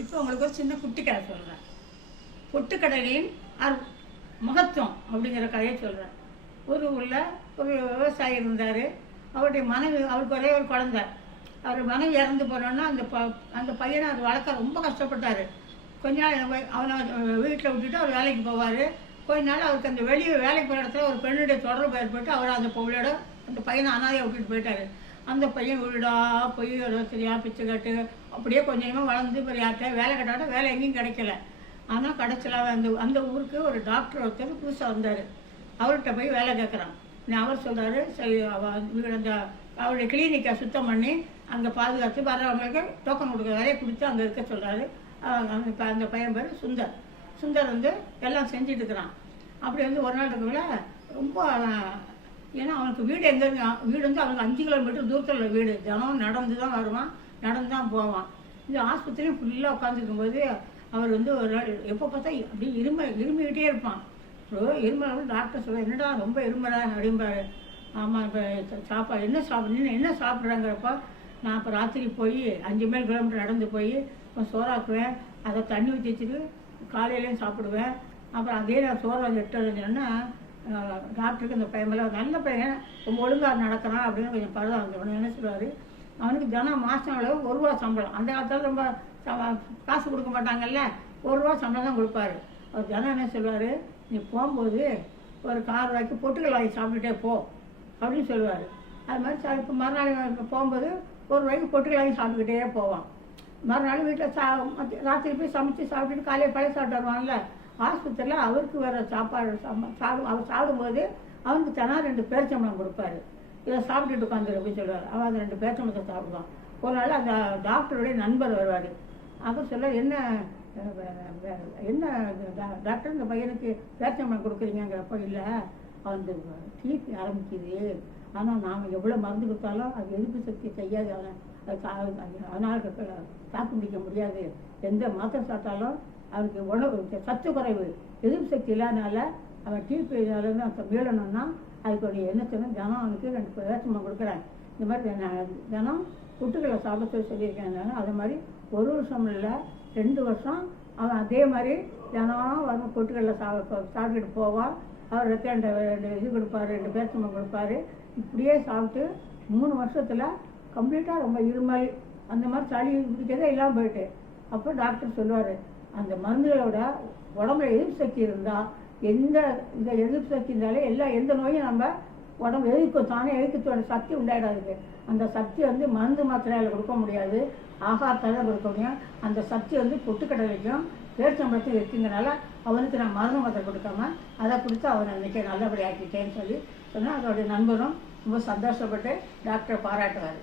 இப்போ உங்களுக்கு ஒரு சின்ன குட்டி கதை சொல்கிறேன் பொட்டுக்கடலின் அர் மகத்துவம் அப்படிங்கிற கதையை சொல்கிறேன் ஒரு ஊரில் ஒரு விவசாயி இருந்தார். அவருடைய மனைவி அவருக்கு ஒரே ஒரு குழந்த. அவர் மனைவி இறந்து போனோன்னா அந்த ப அந்த பையனை அது வளர்க்க ரொம்ப கஷ்டப்பட்டார். கொஞ்ச நாள் அவனை வீட்டில் விட்டுட்டு அவர் வேலைக்கு போவார். கொஞ்ச நாள் அவருக்கு அந்த வெளியே வேலைக்கு போகிற இடத்துல ஒரு பெண்ணுடைய தொடர்பு ஏற்பட்டு அவர் அந்த பொருளோட அந்த பையனை அனாதையை விட்டுட்டு போயிட்டார். அந்த பையன் வீடா போய் சரியா பிச்சை கட்டு அப்படியே கொஞ்சமாக வளர்ந்து இப்போ யார்கிட்ட வேலை கட்டாட்ட வேலை எங்கேயும் கிடைக்கல. ஆனால் கடைசியில் அந்த அந்த ஊருக்கு ஒரு டாக்டர் ஒருத்தர் புதுசாக வந்தார். அவர்கிட்ட போய் வேலை கேட்குறான் அவர் சொல்கிறாரு சரி அவ அந்த அவருடைய கிளினிக்கை சுத்தம் பண்ணி அங்கே பாதுகாத்து வர்றவங்களுக்கு டோக்கன் கொடுக்குற வேலையை கொடுத்து அங்கே இருக்க சொல்கிறாரு இப்போ அந்த பையன் பேர் சுந்தர். சுந்தர் வந்து எல்லாம் செஞ்சுட்டு இருக்கிறான். அப்படி வந்து ஒரு நாள் இருக்கக்குள்ள ரொம்ப ஏன்னா அவனுக்கு வீடு எங்கே வீடு வந்து அவனுக்கு அஞ்சு கிலோமீட்டர் தூரத்தில் உள்ள வீடு. தினம் நடந்து தான் வருவான் நடந்து தான் போவான். இந்த ஆஸ்பத்திரியும் ஃபுல்லாக உட்காந்துருக்கும்போது அவர் வந்து ஒரு நாள் எப்போ பார்த்தா அப்படி இரும இருமிக்கிட்டே இருப்பான். ரோ இருமல் வந்து டாக்டர் சொல்ல என்னடா ரொம்ப இருமலா? அப்படிம்பாரு. ஆமாம் இப்போ சாப்பாடு என்ன சாப்பிடு என்ன சாப்பிட்றாங்கிறப்போ? நான் இப்போ ராத்திரி போய் அஞ்சு மைல் கிலோமீட்டர் நடந்து போய் கொஞ்சம் சோறாக்குவேன். அதை தண்ணி ஊற்றி வச்சுட்டு காலையிலேயும் சாப்பிடுவேன். அப்புறம் அதே நான் சோறு வந்து எட்டுன்னா டாக்டருக்கு இந்த பையன் மேலே நல்ல பையன் ரொம்ப ஒழுங்காக நடக்கிறான் அப்படின்னு கொஞ்சம் பரவாயில்ல வந்தவொடனே என்ன சொல்லுவார்? அவனுக்கு தினம் மாதம் அளவு ஒரு ரூபா சம்பளம். அந்த காலத்தில் ரொம்ப ச- காசு கொடுக்க மாட்டாங்கல்ல? ஒரு ரூபா சம்பளம் தான் கொடுப்பாரு. அவர் தினம் என்ன சொல்லுவார்? நீ போகும்போது ஒரு கார் ரூபாய்க்கு பொட்டுக்கள் வாங்கி சாப்பிட்டுட்டே போ அப்படின்னு சொல்லுவார். அது மாதிரி சார் இப்போ மறுநாள் போகும்போது ஒரு ரூபாய்க்கு பொட்டுக்கள் வாங்கி சாப்பிட்டுக்கிட்டே போவான். மறுநாள் வீட்டில் சா ராத்திரி போய் சமைச்சு சாப்பிட்டுட்டு காலையில் பழைய சாப்பிட்டு வருவான்ல? ஆஸ்பத்திரியில் அவருக்கு வர சாப்பாடு சம- சாப்பிடும் அவர் சாப்பிடும்போது அவனுக்கு தனா ரெண்டு பேரிச்சம்பளம் கொடுப்பாரு. இதை சாப்பிட்டுட்டு உட்காந்துரு அப்படின்னு சொல்லுவார். அவன் அந்த ரெண்டு பேரிச்சம்பளத்தை சாப்பிடுவான். ஒரு நாள் அந்த டாக்டருடைய நண்பர் வருவார். அவர் சொல்ல என்ன வே- வே- என்ன டா- டாக்டர் இந்த பையனுக்கு பேரிச்சம்பளம் கொடுக்குறீங்கிறப்போ இல்லை. அந்த டிபி ஆரம்பிக்குது. ஆனால் நாம் எவ்வளோ மருந்து கொடுத்தாலும் அது எதிர்ப்பு சக்தி செய்யாது அவனை. அது அதனால் தாக்கு பிடிக்க முடியாது. எந்த மாத்திரை சாப்பிட்டாலும் அவருக்கு உணவு சத்து குறைவு எதிர்ப்பு சக்தி இல்லாதனால அவன் டிபினாலும் அவன் மீளணும்னா அதுக்கு ஒரு என்ன தினம் அவனுக்கு ரெண்டு பேச்சமாக கொடுக்குறேன். இந்த மாதிரி நான் தினம் புட்டுக்களை சாப்பிட்டு சொல்லியிருக்கேன் அது மாதிரி ஒரு வருஷம் இல்லை ரெண்டு வருஷம் அவன் அதே மாதிரி தினம் வரும் புட்டுக்களை சா சாப்பிட்டுட்டு போவான் அவர் ரெண்டு ரெண்டு இது கொடுப்பாரு ரெண்டு பேச்சமாக கொடுப்பாரு. இப்படியே சாப்பிட்டு மூணு வருஷத்தில் கம்ப்ளீட்டாக ரொம்ப இருமல் அந்த மாதிரி சளி பிடிக்கிறதே இல்லாமல் போயிட்டு. அப்போ டாக்டர் சொல்லுவார் அந்த மருந்துகளோட உடம்புல எதிர்ப்பு சக்தி இருந்தால் எந்த இந்த எதிர்ப்பு சக்தி இருந்தாலே எல்லா எந்த நோயும் நம்ம உடம்பு எதிர்க்கும் தானே எதிர்க்கத்தோட சக்தி உண்டாயிடாது. அந்த சக்தி வந்து மருந்து மாத்திரையால் கொடுக்க முடியாது ஆகாரத்தால் தான் கொடுக்க முடியும் அந்த சக்தி வந்து பொட்டுக்கடலைக்கும் பேர்ச்சம்பளத்துக்கும் இருக்குங்கிறனால அவனுக்கு நான் மருந்து மாத்திரை கொடுக்காம அதை கொடுத்து அவனை அன்றைக்கி நல்லபடி ஆக்கிட்டேன்னு சொல்லி சொன்னால் அதோடைய நண்பரும் ரொம்ப சந்தோஷப்பட்டு டாக்டரை பாராட்டுவார்.